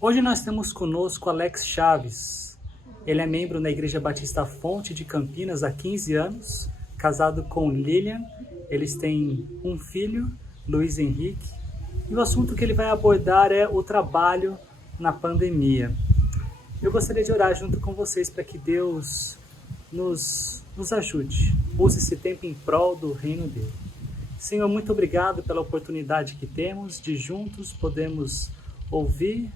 Hoje nós temos conosco Alex Chaves. Ele é membro na Igreja Batista Fonte de Campinas há 15 anos, casado com Lilian. Eles têm um filho, Luiz Henrique. E o assunto que ele vai abordar é o trabalho na pandemia. Eu gostaria de orar junto com vocês para que Deus nos ajude. Use esse tempo em prol do reino dele. Senhor, muito obrigado pela oportunidade que temos de juntos podermos ouvir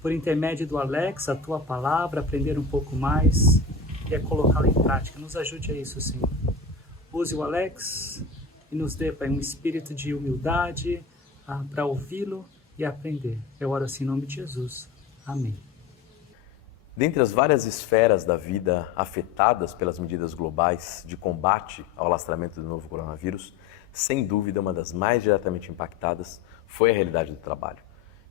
por intermédio do Alex, a tua palavra, aprender um pouco mais e colocá-la em prática. Nos ajude a isso, Senhor. Use o Alex e nos dê, Pai, um espírito de humildade para ouvi-lo e aprender. Eu oro assim em nome de Jesus. Amém. Dentre as várias esferas da vida afetadas pelas medidas globais de combate ao alastramento do novo coronavírus, sem dúvida, uma das mais diretamente impactadas foi a realidade do trabalho.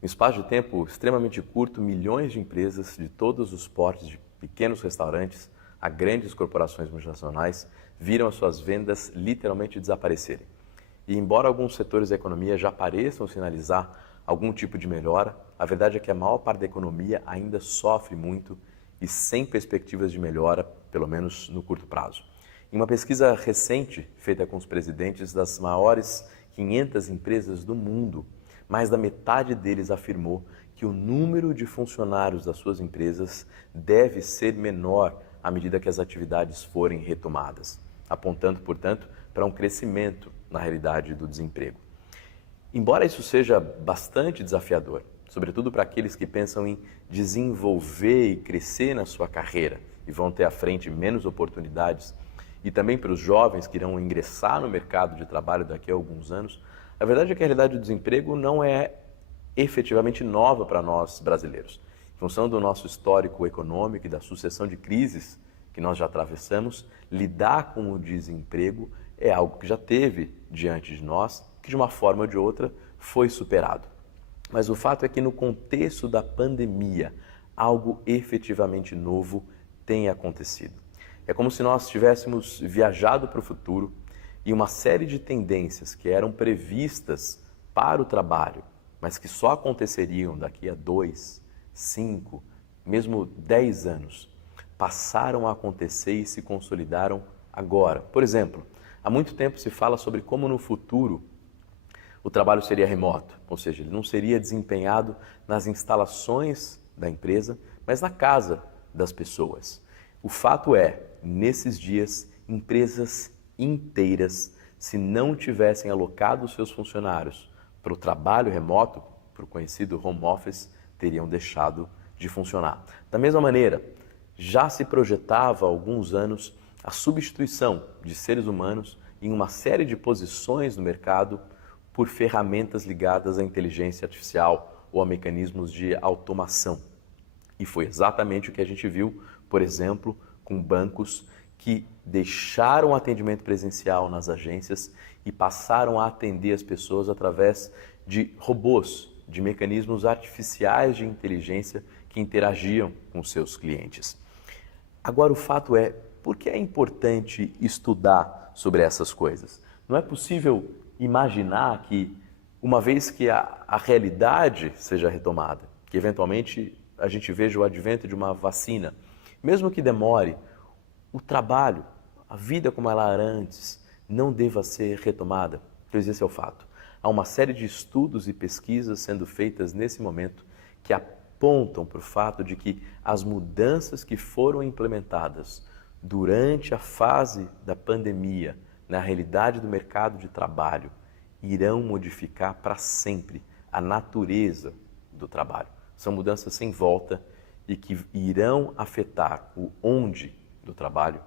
Em um espaço de tempo extremamente curto, milhões de empresas de todos os portes, de pequenos restaurantes a grandes corporações multinacionais, viram as suas vendas literalmente desaparecerem. E embora alguns setores da economia já pareçam sinalizar algum tipo de melhora, a verdade é que a maior parte da economia ainda sofre muito e sem perspectivas de melhora, pelo menos no curto prazo. Em uma pesquisa recente feita com os presidentes das maiores 500 empresas do mundo, mais da metade deles afirmou que o número de funcionários das suas empresas deve ser menor à medida que as atividades forem retomadas, apontando, portanto, para um crescimento na realidade do desemprego. Embora isso seja bastante desafiador, sobretudo para aqueles que pensam em desenvolver e crescer na sua carreira e vão ter à frente menos oportunidades, e também para os jovens que irão ingressar no mercado de trabalho daqui a alguns anos, a verdade é que a realidade do desemprego não é efetivamente nova para nós brasileiros. Em função do nosso histórico econômico e da sucessão de crises que nós já atravessamos, lidar com o desemprego é algo que já teve diante de nós, que de uma forma ou de outra foi superado. Mas o fato é que no contexto da pandemia, algo efetivamente novo tem acontecido. É como se nós tivéssemos viajado para o futuro e uma série de tendências que eram previstas para o trabalho, mas que só aconteceriam daqui a 2, 5, mesmo 10 anos, passaram a acontecer e se consolidaram agora. Por exemplo, há muito tempo se fala sobre como no futuro o trabalho seria remoto, ou seja, ele não seria desempenhado nas instalações da empresa, mas na casa das pessoas. O fato é, nesses dias, empresas inteiras, se não tivessem alocado seus funcionários para o trabalho remoto, para o conhecido home office, teriam deixado de funcionar. Da mesma maneira, já se projetava há alguns anos a substituição de seres humanos em uma série de posições no mercado por ferramentas ligadas à inteligência artificial ou a mecanismos de automação. E foi exatamente o que a gente viu, por exemplo, com bancos que deixaram o atendimento presencial nas agências e passaram a atender as pessoas através de robôs, de mecanismos artificiais de inteligência que interagiam com seus clientes. Agora, o fato é, por que é importante estudar sobre essas coisas? Não é possível imaginar que, uma vez que a realidade seja retomada, que eventualmente a gente veja o advento de uma vacina, mesmo que demore, o trabalho, a vida como ela era antes, não deva ser retomada. Pois esse é o fato. Há uma série de estudos e pesquisas sendo feitas nesse momento que apontam para o fato de que as mudanças que foram implementadas durante a fase da pandemia, na realidade do mercado de trabalho, irão modificar para sempre a natureza do trabalho. São mudanças sem volta e que irão afetar o onde do trabalho,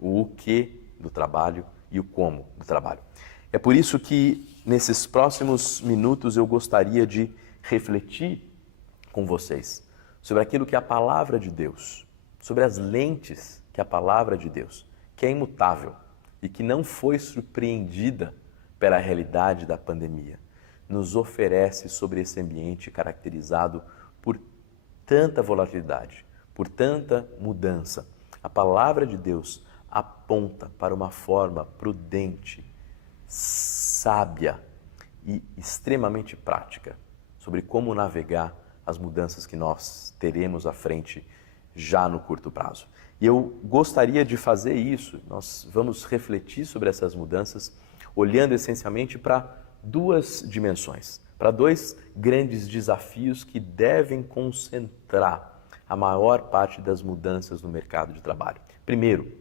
o que do trabalho e o como do trabalho. É por isso que, nesses próximos minutos, eu gostaria de refletir com vocês sobre aquilo que é a palavra de Deus, sobre as lentes que a palavra de Deus, que é imutável e que não foi surpreendida pela realidade da pandemia, nos oferece sobre esse ambiente caracterizado por tanta volatilidade, por tanta mudança. A palavra de Deus aponta para uma forma prudente, sábia e extremamente prática sobre como navegar as mudanças que nós teremos à frente já no curto prazo. E eu gostaria de fazer isso. Nós vamos refletir sobre essas mudanças, olhando essencialmente para duas dimensões, para dois grandes desafios que devem concentrar a maior parte das mudanças no mercado de trabalho. Primeiro,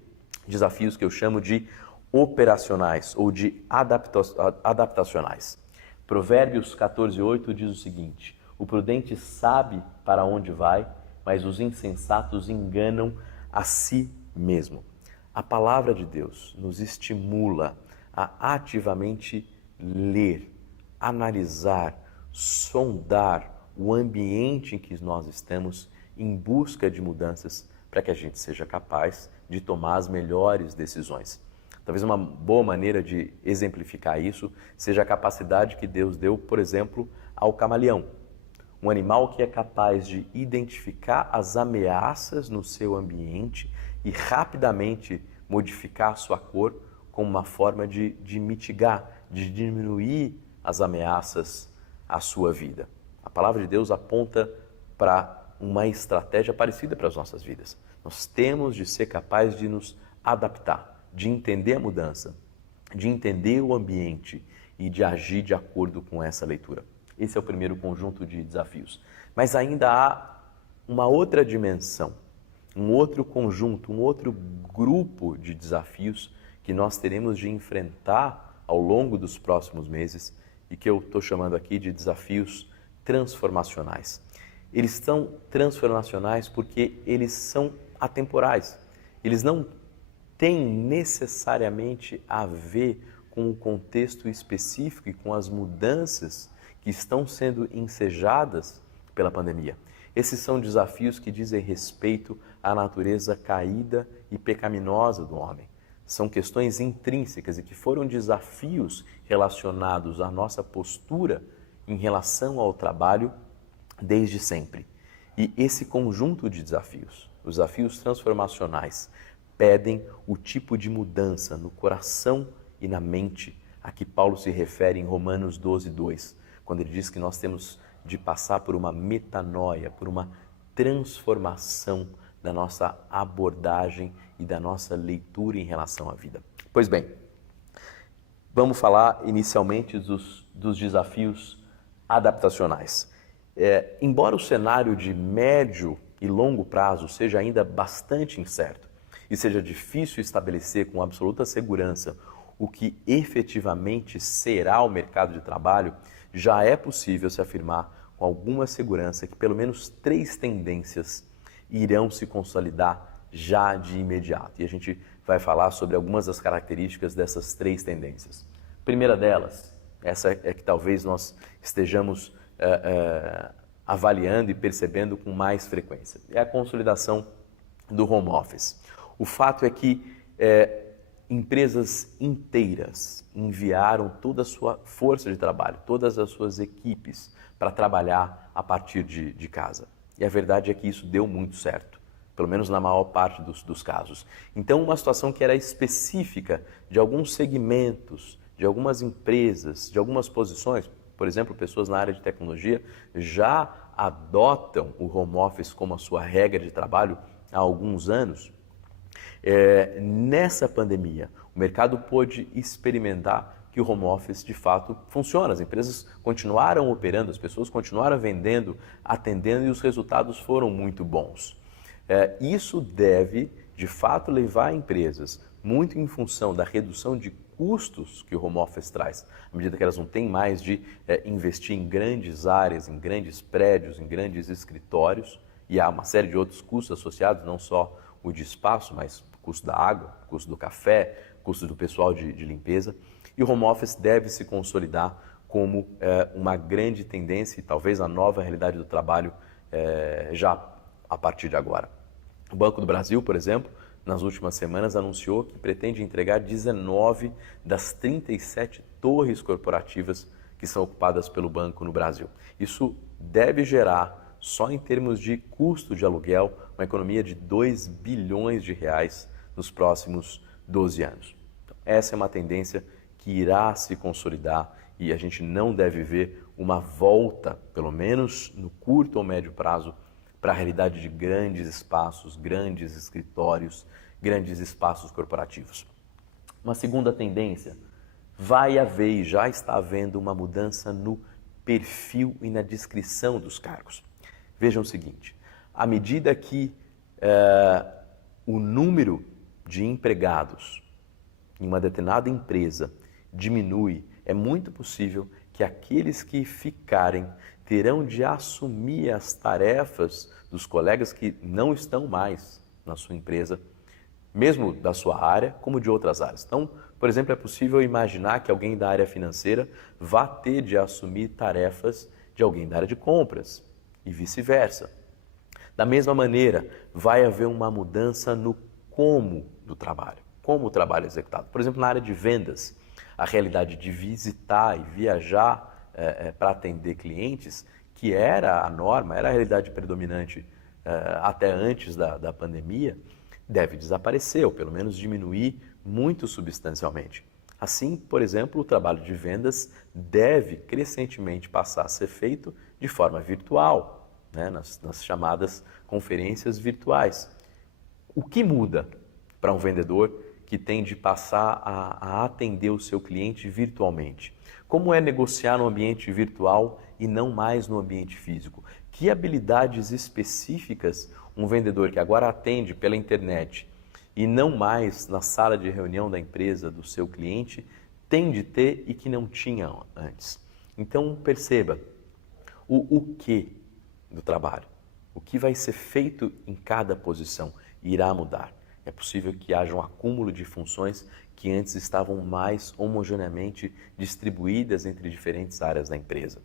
desafios que eu chamo de operacionais ou de adaptacionais. Provérbios 14:8 diz o seguinte: o prudente sabe para onde vai, mas os insensatos enganam a si mesmo. A palavra de Deus nos estimula a ativamente ler, analisar, sondar o ambiente em que nós estamos em busca de mudanças para que a gente seja capaz de tomar as melhores decisões. Talvez uma boa maneira de exemplificar isso seja a capacidade que Deus deu, por exemplo, ao camaleão. Um animal que é capaz de identificar as ameaças no seu ambiente e rapidamente modificar a sua cor como uma forma de mitigar, de diminuir as ameaças à sua vida. A palavra de Deus aponta para uma estratégia parecida para as nossas vidas. Nós temos de ser capazes de nos adaptar, de entender a mudança, de entender o ambiente e de agir de acordo com essa leitura. Esse é o primeiro conjunto de desafios. Mas ainda há uma outra dimensão, um outro conjunto, um outro grupo de desafios que nós teremos de enfrentar ao longo dos próximos meses e que eu estou chamando aqui de desafios transformacionais. Eles são transformacionais porque eles são atemporais. Eles não têm necessariamente a ver com o contexto específico e com as mudanças que estão sendo ensejadas pela pandemia. Esses são desafios que dizem respeito à natureza caída e pecaminosa do homem. São questões intrínsecas e que foram desafios relacionados à nossa postura em relação ao trabalho desde sempre. E esse conjunto de desafios, os desafios transformacionais, pedem o tipo de mudança no coração e na mente a que Paulo se refere em Romanos 12:2, quando ele diz que nós temos de passar por uma metanoia, por uma transformação da nossa abordagem e da nossa leitura em relação à vida. Pois bem, vamos falar inicialmente dos desafios adaptacionais. Embora o cenário de médio e longo prazo seja ainda bastante incerto e seja difícil estabelecer com absoluta segurança o que efetivamente será o mercado de trabalho, já é possível se afirmar com alguma segurança que pelo menos 3 tendências irão se consolidar já de imediato. E a gente vai falar sobre algumas das características dessas 3 tendências. A primeira delas, essa é que talvez nós estejamos avaliando e percebendo com mais frequência, é a consolidação do home office. O fato é que empresas inteiras enviaram toda a sua força de trabalho, todas as suas equipes para trabalhar a partir de casa. E a verdade é que isso deu muito certo, pelo menos na maior parte dos casos. Então, uma situação que era específica de alguns segmentos, de algumas empresas, de algumas posições, por exemplo, pessoas na área de tecnologia já adotam o home office como a sua regra de trabalho há alguns anos. Nessa pandemia, o mercado pôde experimentar que o home office de fato funciona. As empresas continuaram operando, as pessoas continuaram vendendo, atendendo e os resultados foram muito bons. Isso deve, de fato, levar empresas, muito em função da redução de custos que o home office traz, à medida que elas não têm mais de investir em grandes áreas, em grandes prédios, em grandes escritórios, e há uma série de outros custos associados, não só o de espaço, mas o custo da água, o custo do café, o custo do pessoal de limpeza. E o home office deve se consolidar como uma grande tendência e talvez a nova realidade do trabalho já a partir de agora. O Banco do Brasil, por exemplo, nas últimas semanas anunciou que pretende entregar 19 das 37 torres corporativas que são ocupadas pelo banco no Brasil. Isso deve gerar, só em termos de custo de aluguel, uma economia de 2 bilhões de reais nos próximos 12 anos. Então, essa é uma tendência que irá se consolidar e a gente não deve ver uma volta, pelo menos no curto ou médio prazo, para a realidade de grandes espaços, grandes escritórios, grandes espaços corporativos. Uma segunda tendência, vai haver e já está havendo uma mudança no perfil e na descrição dos cargos. Vejam o seguinte, à medida que o número de empregados em uma determinada empresa diminui, é muito possível que aqueles que ficarem terão de assumir as tarefas dos colegas que não estão mais na sua empresa, mesmo da sua área, como de outras áreas. Então, por exemplo, é possível imaginar que alguém da área financeira vá ter de assumir tarefas de alguém da área de compras e vice-versa. Da mesma maneira, vai haver uma mudança no como do trabalho, como o trabalho é executado. Por exemplo, na área de vendas, a realidade de visitar e viajar para atender clientes, que era a norma, era a realidade predominante até antes da pandemia, deve desaparecer, ou pelo menos diminuir muito substancialmente. Assim, por exemplo, o trabalho de vendas deve crescentemente passar a ser feito de forma virtual, né, nas chamadas conferências virtuais. O que muda para um vendedor que tem de passar a atender o seu cliente virtualmente? Como é negociar no ambiente virtual e não mais no ambiente físico? Que habilidades específicas um vendedor que agora atende pela internet e não mais na sala de reunião da empresa do seu cliente tem de ter e que não tinha antes? Então perceba, o que do trabalho, o que vai ser feito em cada posição irá mudar. É possível que haja um acúmulo de funções que antes estavam mais homogeneamente distribuídas entre diferentes áreas da empresa.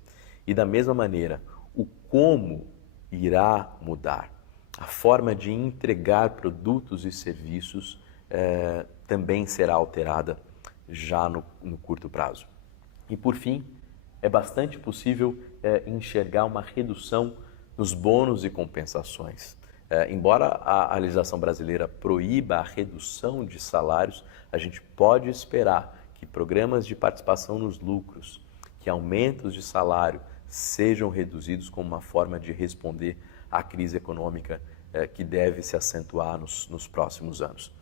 E da mesma maneira, o como irá mudar. A forma de entregar produtos e serviços também será alterada já no curto prazo. E por fim, é bastante possível enxergar uma redução nos bônus e compensações. Embora a legislação brasileira proíba a redução de salários, a gente pode esperar que programas de participação nos lucros, que aumentos de salário sejam reduzidos como uma forma de responder à crise econômica que deve se acentuar nos próximos anos.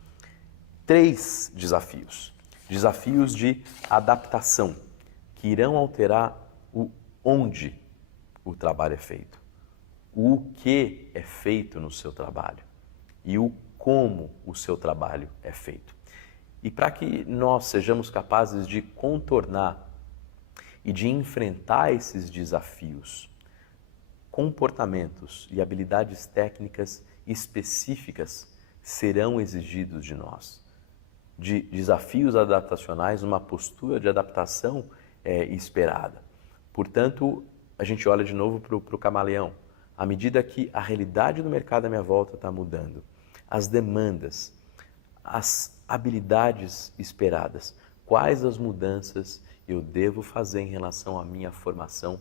3 desafios. Desafios de adaptação, que irão alterar onde o trabalho é feito, o que é feito no seu trabalho e o como o seu trabalho é feito. E para que nós sejamos capazes de contornar e de enfrentar esses desafios, comportamentos e habilidades técnicas específicas serão exigidos de nós. De desafios adaptacionais, uma postura de adaptação esperada. Portanto, a gente olha de novo para o camaleão. À medida que a realidade do mercado à minha volta está mudando, as demandas, as habilidades esperadas, quais as mudanças eu devo fazer em relação à minha formação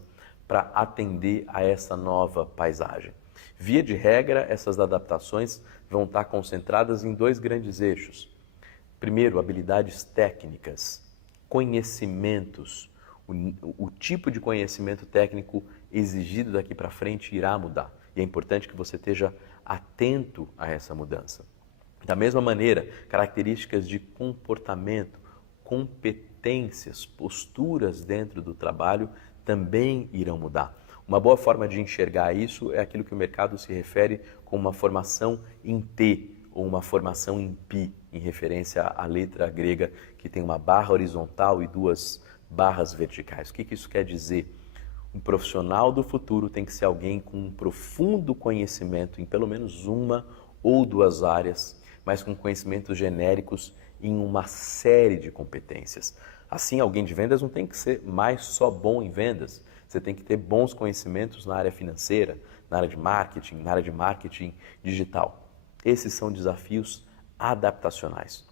para atender a essa nova paisagem? Via de regra, essas adaptações vão estar concentradas em 2 grandes eixos. Primeiro, habilidades técnicas, conhecimentos. O tipo de conhecimento técnico exigido daqui para frente irá mudar. E é importante que você esteja atento a essa mudança. Da mesma maneira, características de comportamento, competências, posturas dentro do trabalho também irão mudar. Uma boa forma de enxergar isso é aquilo que o mercado se refere como uma formação em T ou uma formação em Pi, em referência à letra grega que tem uma barra horizontal e 2 barras verticais. O que isso quer dizer? Um profissional do futuro tem que ser alguém com um profundo conhecimento em pelo menos uma ou 2 áreas, mas com conhecimentos genéricos em uma série de competências. Assim, alguém de vendas não tem que ser mais só bom em vendas. Você tem que ter bons conhecimentos na área financeira, na área de marketing digital. Esses são desafios adaptacionais.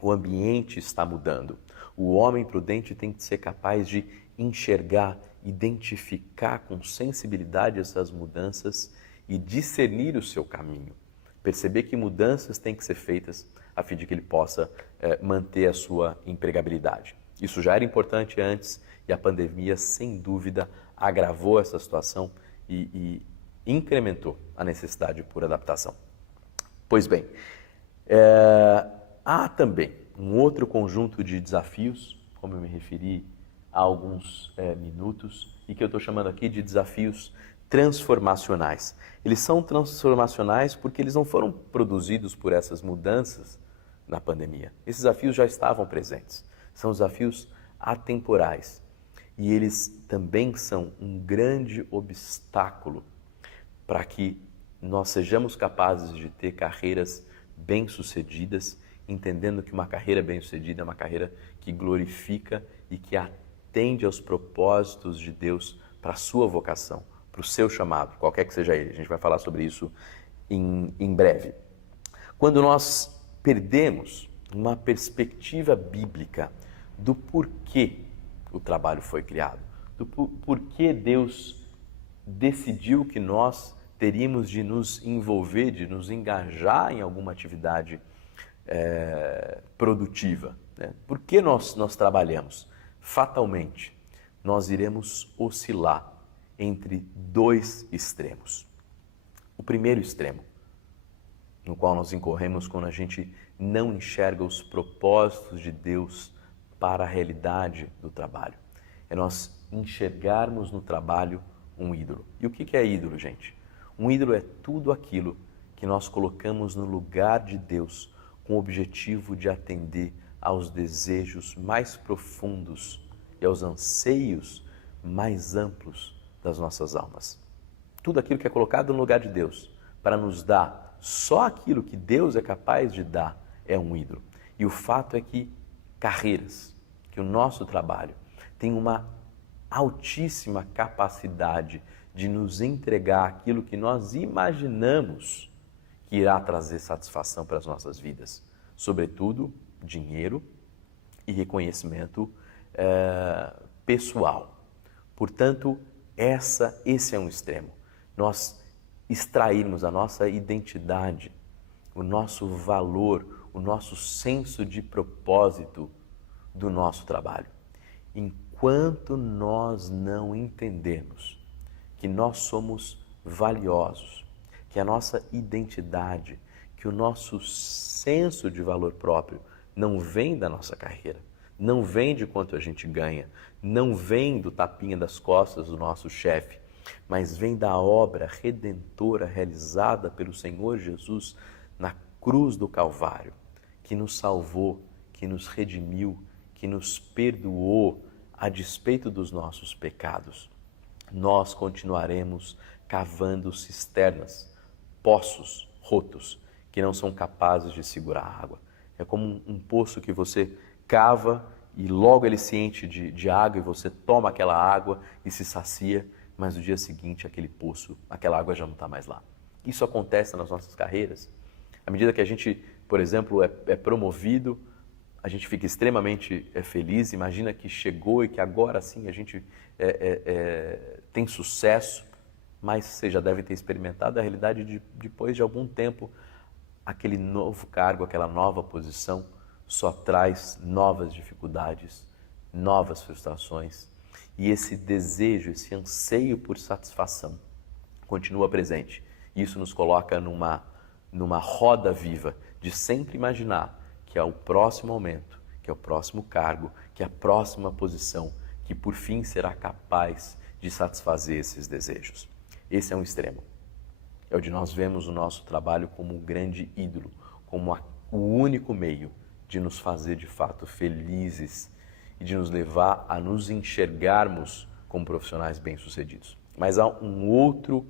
O ambiente está mudando. O homem prudente tem que ser capaz de enxergar, identificar com sensibilidade essas mudanças e discernir o seu caminho. perceber que mudanças têm que ser feitas a fim de que ele possa manter a sua empregabilidade. Isso já era importante antes e a pandemia, sem dúvida, agravou essa situação e incrementou a necessidade por adaptação. Pois bem, há também um outro conjunto de desafios, como eu me referi há alguns minutos, e que eu estou chamando aqui de desafios transformacionais. Eles são transformacionais porque eles não foram produzidos por essas mudanças na pandemia. Esses desafios já estavam presentes. São desafios atemporais. E eles também são um grande obstáculo para que nós sejamos capazes de ter carreiras bem-sucedidas, entendendo que uma carreira bem-sucedida é uma carreira que glorifica e que atende aos propósitos de Deus para a sua vocação, para o seu chamado, qualquer que seja ele. A gente vai falar sobre isso em breve. Quando nós perdemos uma perspectiva bíblica do porquê o trabalho foi criado, do porquê Deus decidiu que nós teríamos de nos envolver, de nos engajar em alguma atividade produtiva, né? Por que nós trabalhamos? Fatalmente, nós iremos oscilar entre dois extremos. O primeiro extremo, no qual nós incorremos quando a gente não enxerga os propósitos de Deus para a realidade do trabalho, é nós enxergarmos no trabalho um ídolo. E o que é ídolo, gente? Um ídolo é tudo aquilo que nós colocamos no lugar de Deus com o objetivo de atender aos desejos mais profundos e aos anseios mais amplos das nossas almas. Tudo aquilo que é colocado no lugar de Deus para nos dar só aquilo que Deus é capaz de dar é um ídolo. E o fato é que carreiras, que o nosso trabalho tem uma altíssima capacidade de nos entregar aquilo que nós imaginamos que irá trazer satisfação para as nossas vidas. Sobretudo, dinheiro e reconhecimento pessoal. Portanto, esse é um extremo. Nós extrairmos a nossa identidade, o nosso valor, o nosso senso de propósito do nosso trabalho. Enquanto nós não entendermos que nós somos valiosos, que a nossa identidade, que o nosso senso de valor próprio não vem da nossa carreira, não vem de quanto a gente ganha, não vem do tapinha das costas do nosso chefe, mas vem da obra redentora realizada pelo Senhor Jesus na cruz do Calvário, que nos salvou, que nos redimiu, que nos perdoou a despeito dos nossos pecados. Nós continuaremos cavando cisternas, poços rotos, que não são capazes de segurar a água. É como um poço que você cava e logo ele se enche de água e você toma aquela água e se sacia, mas no dia seguinte aquele poço, aquela água já não está mais lá. Isso acontece nas nossas carreiras. À medida que a gente, por exemplo, é promovido, a gente fica extremamente feliz, imagina que chegou e que agora sim a gente tem sucesso, mas você já deve ter experimentado a realidade de depois de algum tempo, aquele novo cargo, aquela nova posição só traz novas dificuldades, novas frustrações, e esse desejo, esse anseio por satisfação continua presente. Isso nos coloca numa roda viva de sempre imaginar que é o próximo aumento, que é o próximo cargo, que é a próxima posição, que por fim será capaz de satisfazer esses desejos. Esse é um extremo. É onde nós vemos o nosso trabalho como um grande ídolo, como o único meio de nos fazer de fato felizes e de nos levar a nos enxergarmos como profissionais bem-sucedidos. Mas há um outro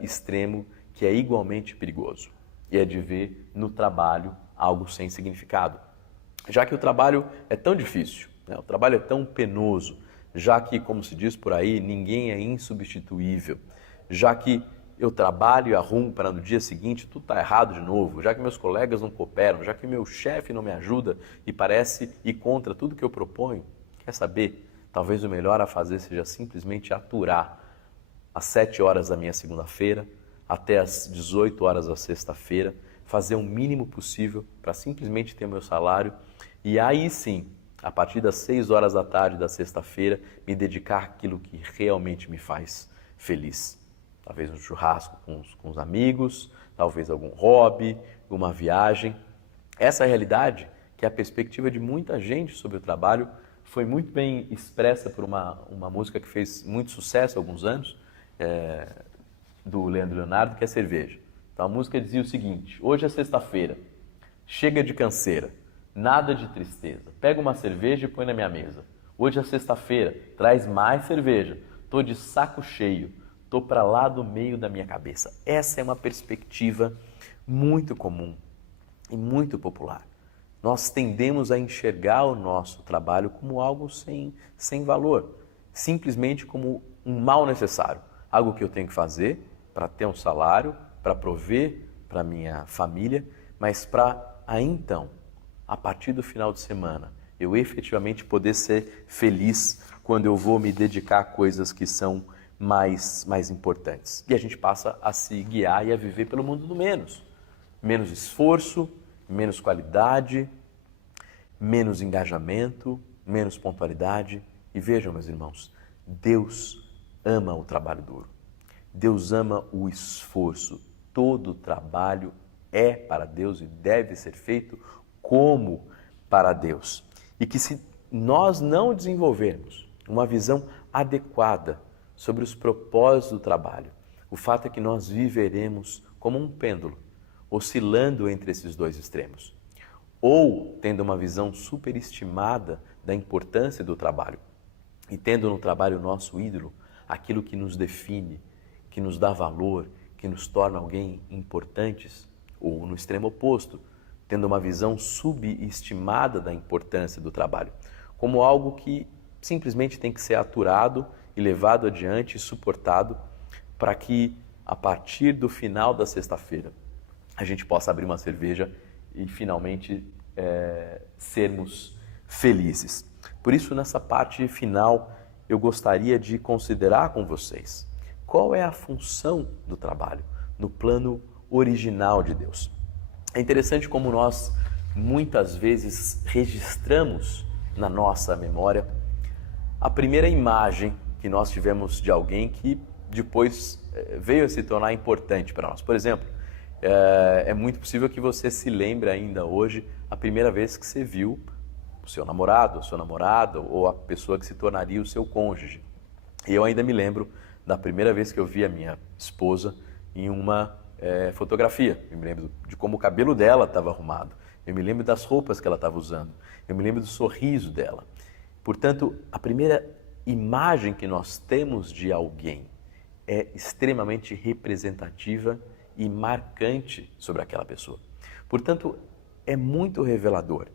extremo que é igualmente perigoso, e é de ver no trabalho algo sem significado. Já que o trabalho é tão difícil, né? O trabalho é tão penoso, já que, como se diz por aí, ninguém é insubstituível, já que eu trabalho e arrumo para no dia seguinte tudo está errado de novo, já que meus colegas não cooperam, já que meu chefe não me ajuda e parece ir contra tudo que eu proponho, quer saber? Talvez o melhor a fazer seja simplesmente aturar às 7 horas da minha segunda-feira, até as 18 horas da sexta-feira, fazer o mínimo possível para simplesmente ter o meu salário e aí sim, a partir das 6 horas da tarde da sexta-feira, me dedicar àquilo que realmente me faz feliz. Talvez um churrasco com os amigos, talvez algum hobby, uma viagem. Essa realidade, que é a perspectiva de muita gente sobre o trabalho, foi muito bem expressa por uma música que fez muito sucesso há alguns anos, do Leandro Leonardo, que é Cerveja. Então a música dizia o seguinte: hoje é sexta-feira, chega de canseira, nada de tristeza, pega uma cerveja e põe na minha mesa. Hoje é sexta-feira, traz mais cerveja, tô de saco cheio, tô pra lá do meio da minha cabeça. Essa é uma perspectiva muito comum e muito popular. Nós tendemos a enxergar o nosso trabalho como algo sem valor, simplesmente como um mal necessário, algo que eu tenho que fazer para ter um salário, para prover para minha família, mas para aí então, a partir do final de semana, eu efetivamente poder ser feliz quando eu vou me dedicar a coisas que são mais importantes. E a gente passa a se guiar e a viver pelo mundo do menos. Menos esforço, menos qualidade, menos engajamento, menos pontualidade. E vejam, meus irmãos, Deus ama o trabalho duro. Deus ama o esforço. Todo trabalho é para Deus e deve ser feito como para Deus. E que se nós não desenvolvermos uma visão adequada sobre os propósitos do trabalho, o fato é que nós viveremos como um pêndulo, oscilando entre esses dois extremos. Ou tendo uma visão superestimada da importância do trabalho e tendo no trabalho o nosso ídolo, aquilo que nos define, que nos dá valor, que nos torna alguém importantes, ou no extremo oposto, tendo uma visão subestimada da importância do trabalho, como algo que simplesmente tem que ser aturado e levado adiante e suportado para que, a partir do final da sexta-feira, a gente possa abrir uma cerveja e finalmente sermos felizes. Por isso, nessa parte final, eu gostaria de considerar com vocês qual é a função do trabalho no plano original de Deus. É interessante como nós muitas vezes registramos na nossa memória a primeira imagem que nós tivemos de alguém que depois veio a se tornar importante para nós. Por exemplo, é muito possível que você se lembre ainda hoje a primeira vez que você viu o seu namorado, a sua namorada ou a pessoa que se tornaria o seu cônjuge. E eu ainda me lembro da primeira vez que eu vi a minha esposa em uma fotografia. Eu me lembro de como o cabelo dela estava arrumado. Eu me lembro das roupas que ela estava usando. Eu me lembro do sorriso dela. Portanto, a primeira imagem que nós temos de alguém é extremamente representativa e marcante sobre aquela pessoa. Portanto, é muito revelador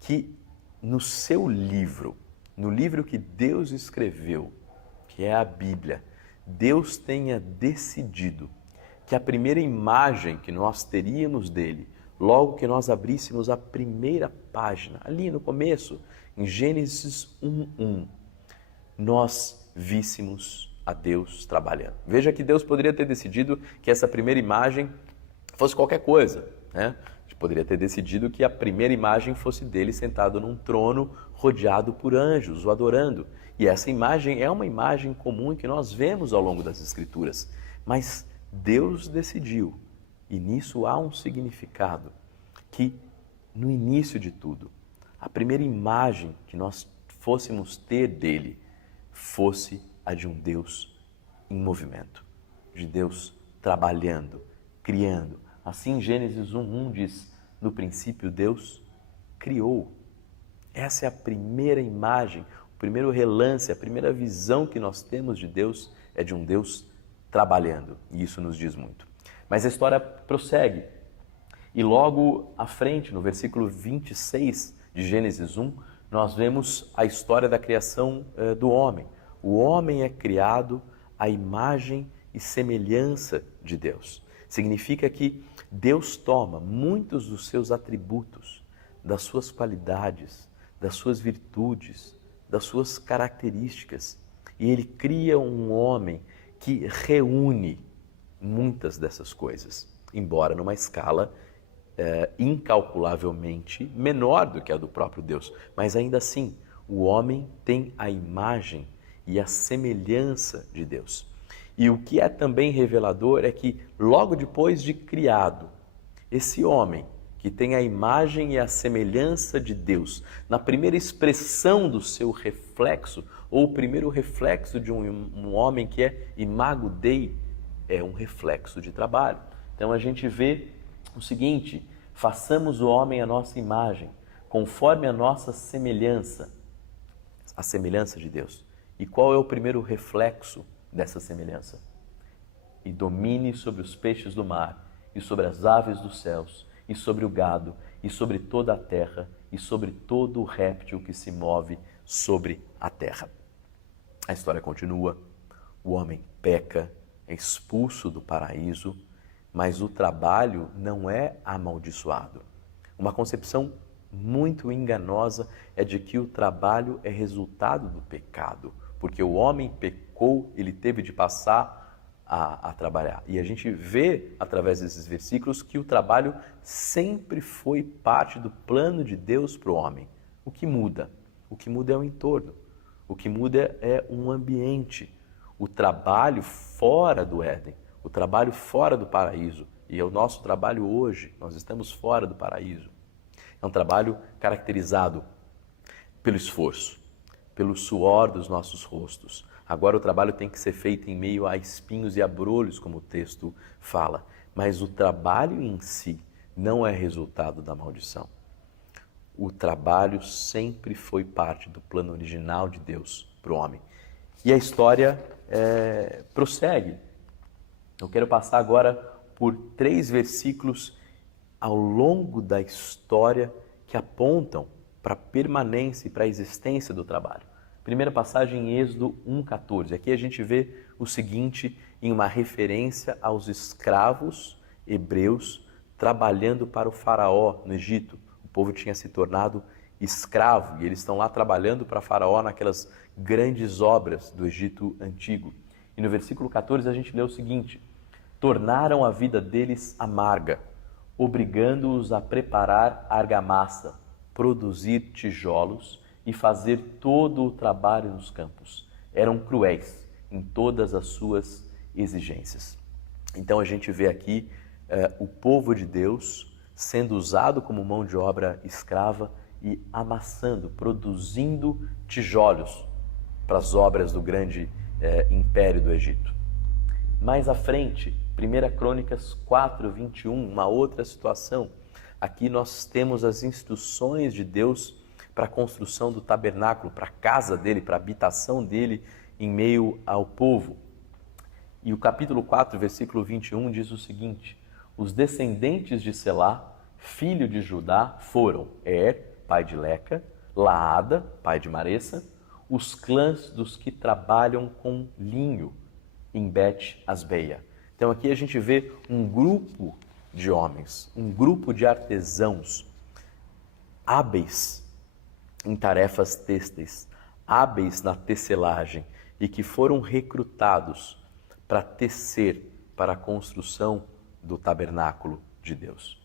que no seu livro, no livro que Deus escreveu, que é a Bíblia, Deus tenha decidido que a primeira imagem que nós teríamos dele, logo que nós abríssemos a primeira página, ali no começo, em Gênesis 1:1, nós víssemos a Deus trabalhando. Veja que Deus poderia ter decidido que essa primeira imagem fosse qualquer coisa, né? Poderia ter decidido que a primeira imagem fosse dele sentado num trono rodeado por anjos, o adorando. E essa imagem é uma imagem comum que nós vemos ao longo das Escrituras. Mas Deus decidiu, e nisso há um significado, que no início de tudo, a primeira imagem que nós fôssemos ter dele fosse a de um Deus em movimento, de Deus trabalhando, criando. Assim, Gênesis 1:1 diz: no princípio Deus criou. Essa é a primeira imagem, o primeiro relance, a primeira visão que nós temos de Deus é de um Deus trabalhando, e isso nos diz muito. Mas a história prossegue, e logo à frente, no versículo 26 de Gênesis 1, nós vemos a história da criação do homem. O homem é criado à imagem e semelhança de Deus. Significa que Deus toma muitos dos seus atributos, das suas qualidades, das suas virtudes, das suas características, e Ele cria um homem que reúne muitas dessas coisas, embora numa escala incalculavelmente menor do que a do próprio Deus. Mas ainda assim, o homem tem a imagem e a semelhança de Deus. E o que é também revelador é que logo depois de criado, esse homem que tem a imagem e a semelhança de Deus, na primeira expressão do seu reflexo, ou o primeiro reflexo de um homem que é imago Dei, é um reflexo de trabalho. Então a gente vê o seguinte: façamos o homem à nossa imagem, conforme a nossa semelhança, a semelhança de Deus. E qual é o primeiro reflexo dessa semelhança? E domine sobre os peixes do mar, e sobre as aves dos céus, e sobre o gado, e sobre toda a terra, e sobre todo o réptil que se move sobre a terra. A história continua, o homem peca, é expulso do paraíso, mas o trabalho não é amaldiçoado. Uma concepção muito enganosa é de que o trabalho é resultado do pecado, porque o homem pecou, ele teve de passar a trabalhar. E a gente vê, através desses versículos, que o trabalho sempre foi parte do plano de Deus para o homem. O que muda? O que muda é o entorno. O que muda é um ambiente. O trabalho fora do Éden, o trabalho fora do paraíso. E é o nosso trabalho hoje, nós estamos fora do paraíso. É um trabalho caracterizado pelo esforço, pelo suor dos nossos rostos. Agora o trabalho tem que ser feito em meio a espinhos e abrolhos, como o texto fala. Mas o trabalho em si não é resultado da maldição. O trabalho sempre foi parte do plano original de Deus para o homem. E a história prossegue. Eu quero passar agora por 3 versículos ao longo da história que apontam para a permanência e para a existência do trabalho. Primeira passagem em Êxodo 1,14. Aqui a gente vê o seguinte em uma referência aos escravos hebreus trabalhando para o faraó no Egito. O povo tinha se tornado escravo e eles estão lá trabalhando para faraó naquelas grandes obras do Egito antigo. E no versículo 14 a gente lê o seguinte: tornaram a vida deles amarga, obrigando-os a preparar argamassa, produzir tijolos e fazer todo o trabalho nos campos. Eram cruéis em todas as suas exigências. Então a gente vê aqui o povo de Deus sendo usado como mão de obra escrava e amassando, produzindo tijolos para as obras do grande império do Egito. Mais à frente, 1 Crônicas 4:21, uma outra situação. Aqui nós temos as instruções de Deus para a construção do tabernáculo, para a casa dele, para a habitação dele em meio ao povo. E o capítulo 4, versículo 21 diz o seguinte: os descendentes de Selá, filho de Judá, foram pai de Leca, Laada, pai de Maressa, os clãs dos que trabalham com linho em Bet-Asbeia. Então aqui a gente vê um grupo de homens, um grupo de artesãos hábeis em tarefas têxteis, hábeis na tecelagem e que foram recrutados para tecer para a construção do tabernáculo de Deus.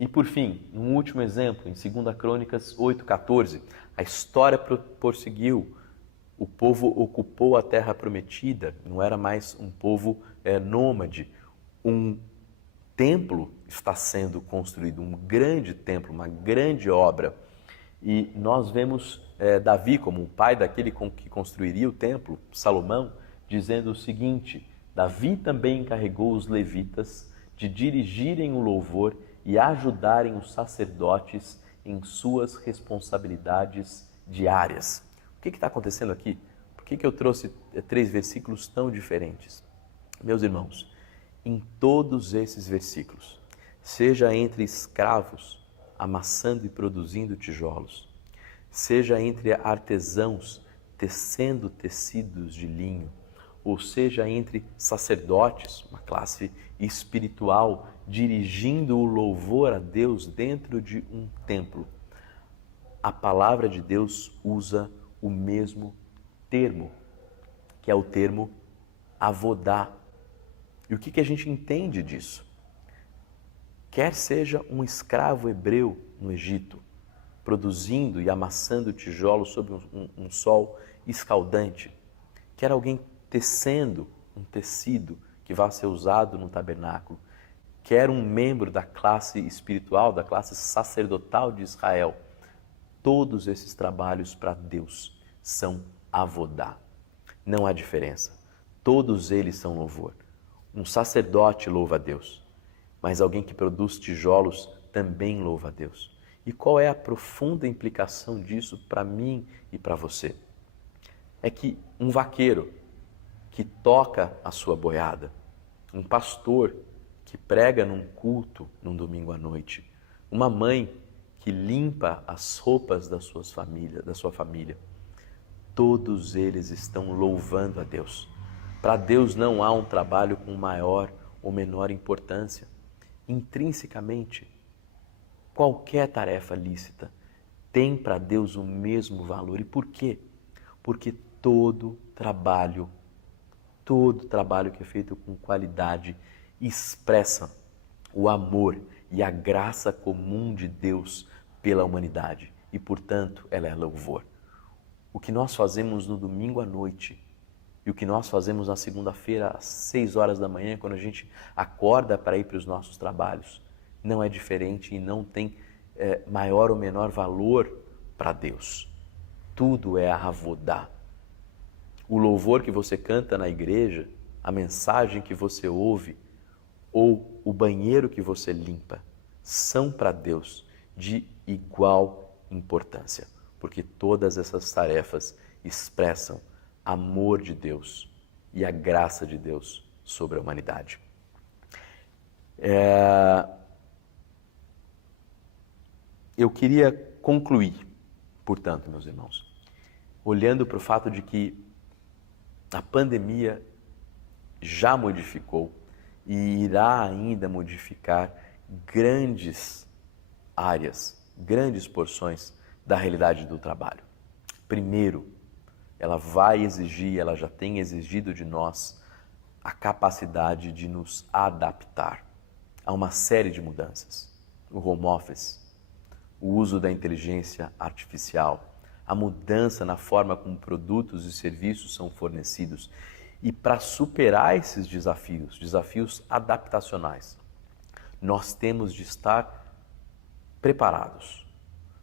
E por fim, um último exemplo, em 2 Crônicas 8:14, a história prosseguiu. O povo ocupou a terra prometida, não era mais um povo nômade. Um templo está sendo construído, um grande templo, uma grande obra. E nós vemos Davi como o pai daquele que construiria o templo, Salomão, dizendo o seguinte: Davi também encarregou os levitas de dirigirem o louvor e ajudarem os sacerdotes em suas responsabilidades diárias. O que está acontecendo aqui? Por que eu trouxe 3 versículos tão diferentes? Meus irmãos, em todos esses versículos, seja entre escravos amassando e produzindo tijolos, seja entre artesãos tecendo tecidos de linho, ou seja entre sacerdotes, uma classe espiritual, dirigindo o louvor a Deus dentro de um templo, a palavra de Deus usa o mesmo termo, que é o termo avodá. E o que a gente entende disso? Quer seja um escravo hebreu no Egito, produzindo e amassando tijolos sob um sol escaldante, quer alguém tecendo um tecido que vai ser usado no tabernáculo, quer um membro da classe espiritual, da classe sacerdotal de Israel, todos esses trabalhos para Deus são avodá. Não há diferença. Todos eles são louvor. Um sacerdote louva a Deus, mas alguém que produz tijolos também louva a Deus. E qual é a profunda implicação disso para mim e para você? É que um vaqueiro que toca a sua boiada, um pastor que prega num culto num domingo à noite, uma mãe que limpa as roupas da sua família, todos eles estão louvando a Deus. Para Deus não há um trabalho com maior ou menor importância. Intrinsecamente, qualquer tarefa lícita tem para Deus o mesmo valor. E por quê? Porque todo trabalho que é feito com qualidade expressa o amor e a graça comum de Deus pela humanidade e, portanto, ela é louvor. O que nós fazemos no domingo à noite e o que nós fazemos na segunda-feira às 6 horas da manhã, quando a gente acorda para ir para os nossos trabalhos, não é diferente e não tem maior ou menor valor para Deus. Tudo é avodá. O louvor que você canta na igreja, a mensagem que você ouve ou o banheiro que você limpa são para Deus de igual importância, porque todas essas tarefas expressam amor de Deus e a graça de Deus sobre a humanidade. Eu queria concluir, portanto, meus irmãos, olhando para o fato de que a pandemia já modificou e irá ainda modificar grandes áreas, grandes porções da realidade do trabalho. Primeiro, ela vai exigir, ela já tem exigido de nós a capacidade de nos adaptar a uma série de mudanças. O home office, o uso da inteligência artificial, a mudança na forma como produtos e serviços são fornecidos. E para superar esses desafios adaptacionais, nós temos de estar preparados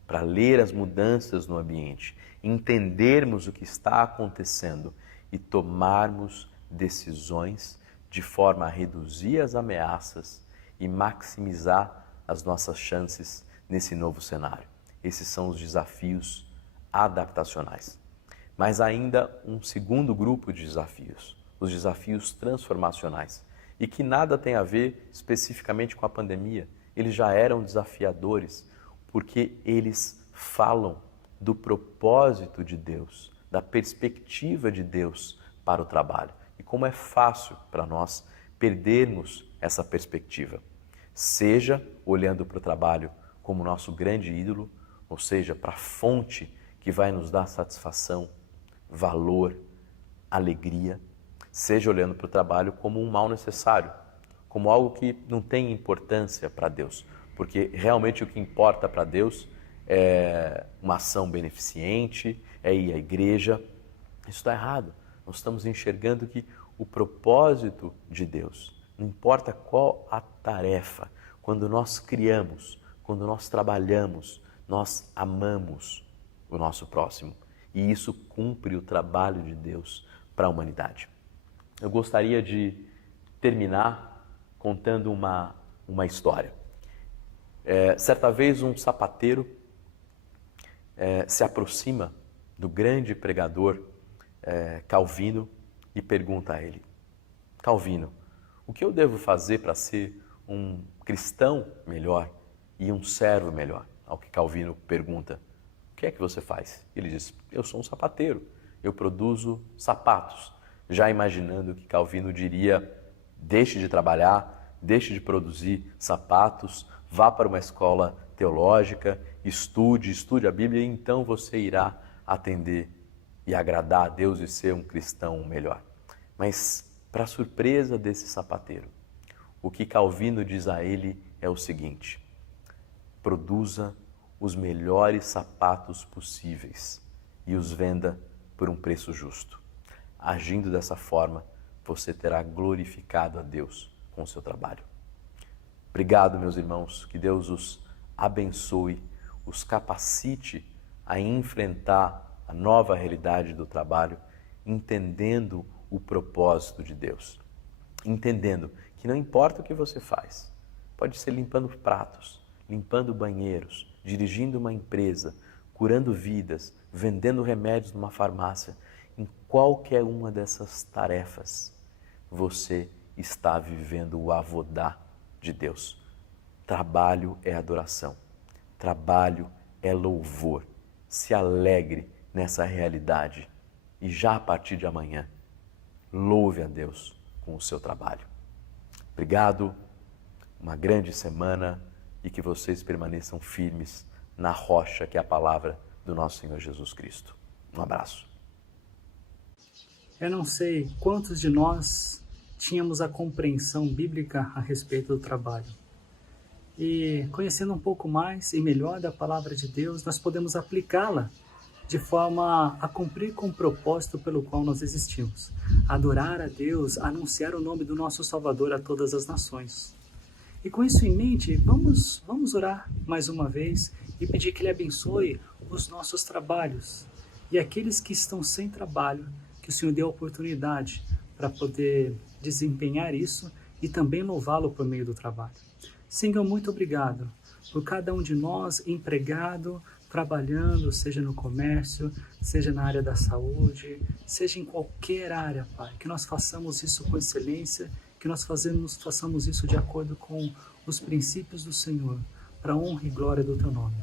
para ler as mudanças no ambiente, entendermos o que está acontecendo e tomarmos decisões de forma a reduzir as ameaças e maximizar as nossas chances nesse novo cenário. Esses são os desafios adaptacionais. Mas ainda um segundo grupo de desafios, os desafios transformacionais, e que nada tem a ver especificamente com a pandemia. Eles já eram desafiadores, porque eles falam do propósito de Deus, da perspectiva de Deus para o trabalho. E como é fácil para nós perdermos essa perspectiva, seja olhando para o trabalho como nosso grande ídolo, ou seja, para a fonte que vai nos dar satisfação, valor, alegria, seja olhando para o trabalho como um mal necessário, como algo que não tem importância para Deus, porque realmente o que importa para Deus é uma ação beneficente, é ir à igreja. Isso está errado. Nós estamos enxergando que o propósito de Deus, não importa qual a tarefa, quando nós criamos, quando nós trabalhamos, nós amamos o nosso próximo. E isso cumpre o trabalho de Deus para a humanidade. Eu gostaria de terminar contando uma história. Certa vez um sapateiro se aproxima do grande pregador Calvino e pergunta a ele: Calvino, o que eu devo fazer para ser um cristão melhor e um servo melhor? Ao que Calvino pergunta: o que é que você faz? Ele diz: eu sou um sapateiro, eu produzo sapatos. Já imaginando que Calvino diria: deixe de trabalhar, deixe de produzir sapatos, vá para uma escola teológica, estude a Bíblia e então você irá atender e agradar a Deus e ser um cristão melhor. Mas Para surpresa desse sapateiro, o que Calvino diz a ele é o seguinte: produza os melhores sapatos possíveis e os venda por um preço justo. Agindo dessa forma, você terá glorificado a Deus com o seu trabalho. Obrigado, meus irmãos, que Deus os abençoe, os capacite a enfrentar a nova realidade do trabalho, entendendo o propósito de Deus. Entendendo que não importa o que você faz, pode ser limpando pratos, limpando banheiros, dirigindo uma empresa, curando vidas, vendendo remédios numa farmácia. Em qualquer uma dessas tarefas, você está vivendo o avodá de Deus. Trabalho é adoração, trabalho é louvor. Se alegre nessa realidade e já a partir de amanhã, louve a Deus com o seu trabalho. Obrigado, uma grande semana e que vocês permaneçam firmes na rocha que é a palavra do nosso Senhor Jesus Cristo. Um abraço. Eu não sei quantos de nós tínhamos a compreensão bíblica a respeito do trabalho. E conhecendo um pouco mais e melhor da palavra de Deus, nós podemos aplicá-la de forma a cumprir com o propósito pelo qual nós existimos. Adorar a Deus, anunciar o nome do nosso Salvador a todas as nações. E com isso em mente, vamos orar mais uma vez e pedir que Ele abençoe os nossos trabalhos. E aqueles que estão sem trabalho, que o Senhor dê a oportunidade para poder desempenhar isso e também louvá-lo por meio do trabalho. Senhor, muito obrigado por cada um de nós empregado, trabalhando, seja no comércio, seja na área da saúde, seja em qualquer área, Pai. Que nós façamos isso com excelência, que nós façamos isso de acordo com os princípios do Senhor, para a honra e glória do Teu nome.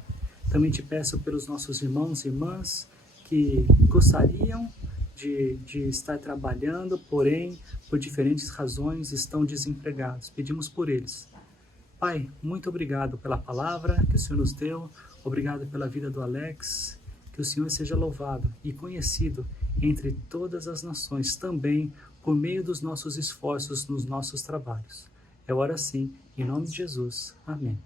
Também te peço pelos nossos irmãos e irmãs que gostariam de estar trabalhando, porém, por diferentes razões, estão desempregados. Pedimos por eles. Pai, muito obrigado pela palavra que o Senhor nos deu, obrigado pela vida do Alex, que o Senhor seja louvado e conhecido entre todas as nações, também por meio dos nossos esforços nos nossos trabalhos. Eu oro assim, em nome de Jesus. Amém.